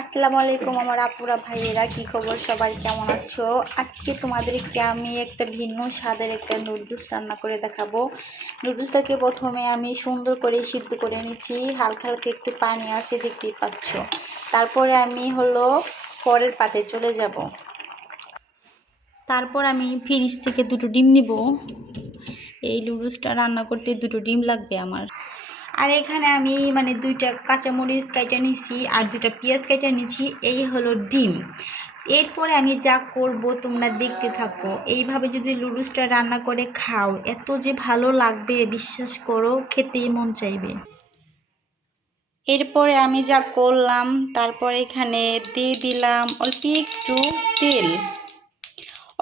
আসসালামু আলাইকুম আমার আপুরা ভাইয়েরা, কি খবর সবার, কেমন আছো? আজকে তোমাদেরকে আমি একটা ভিন্ন স্বাদের একটা নুডলস রান্না করে দেখাবো। নুডলসটাকে প্রথমে আমি সুন্দর করে সিদ্ধ করে নিচ্ছি, হালকা হালকা একটু পানি আছে দেখতেই পাচ্ছ। তারপরে আমি পরের পাটে চলে যাব। তারপর আমি ফ্রিজ থেকে দুটো ডিম নিব। এই নুডলসটা রান্না করতে দুটো ডিম লাগবে আমার। আর এখানে আমি দুইটা কাঁচামরিচ কাইটা নিছি আর দুইটা পেঁয়াজ কাইটা নিছি। এই হলো ডিম। এরপরে আমি যা করব তোমরা দেখতে থাকো। এইভাবে যদি নুডলসটা রান্না করে খাও, এত যে ভালো লাগবে বিশ্বাস করো, খেতেই মন চাইবে। এরপরে আমি যা করলাম, তারপরে এখানে দিয়ে দিলাম অল্প একটু তেল,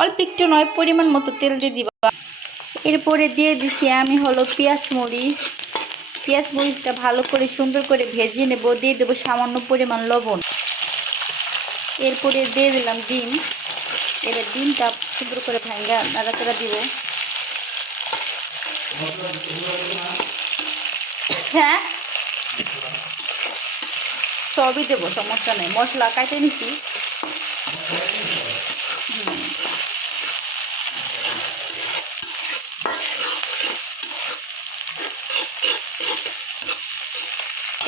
অল্প একটু নয় পরিমাণ মতো তেল দিয়ে দিবা। এরপরে দিয়ে দিছি আমি পেঁয়াজ মরিচটা ভালো করে সুন্দর করে ভেজে নেব। দিয়ে দেবো সামান্য পরিমাণ লবণ। এরপরে দিয়ে দিলাম ডিম। এবার ডিমটা সুন্দর করে ভাঙা নাড়াচাড়া দিব। হ্যাঁ, সবই দেবো, সমস্যা নেই। মশলা কাটে নিছি।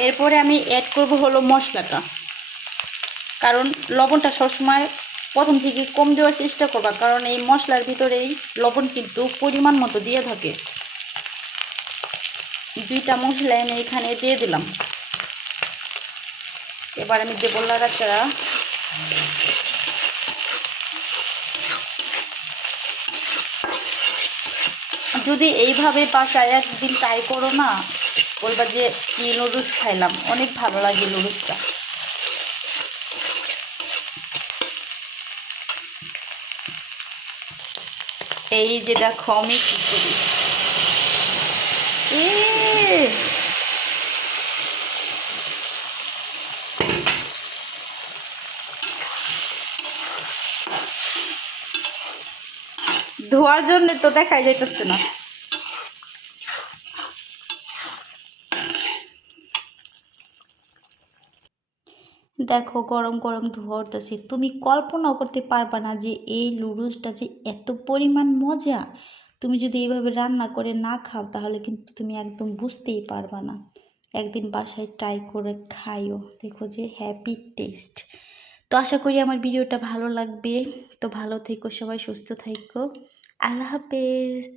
এরপরে আমি অ্যাড করব মশলাটা, কারণ লবণটা সবসময় প্রথম থেকে কম দেওয়ার চেষ্টা করবা, কারণ এই মশলার ভিতরেই লবণ কিন্তু পরিমাণ মতো দিয়ে থাকে। দুইটা মশলা আমি এখানে দিয়ে দিলাম। এবার আমি দেবো নাড়াচাড়া। যদি এইভাবে বাসায় একদিন ট্রাই করো না, বলবা যে কি নুডলস খাইলাম, অনেক ভালো লাগে নুডলসটা। এই যে দেখো আমি কি করি। ধোয়ার জন্য তো দেখাই যাইতেছে না। দেখো গরম গরম ধোয়া উঠতেছে। তুমি কল্পনাও করতে পারবা না যে এই নুডলসটা যে এত পরিমাণ মজা। তুমি যদি এইভাবে রান্না করে না খাও, তাহলে কিন্তু তুমি একদম বুঝতেই পারবা না। একদিন বাসায় ট্রাই করে খাইও, দেখো যে হ্যাপি টেস্ট। তো আশা করি আমার ভিডিওটা ভালো লাগবে। তো ভালো থেকো সবাই, সুস্থ থেকো। আল্লাহ হাফেজ।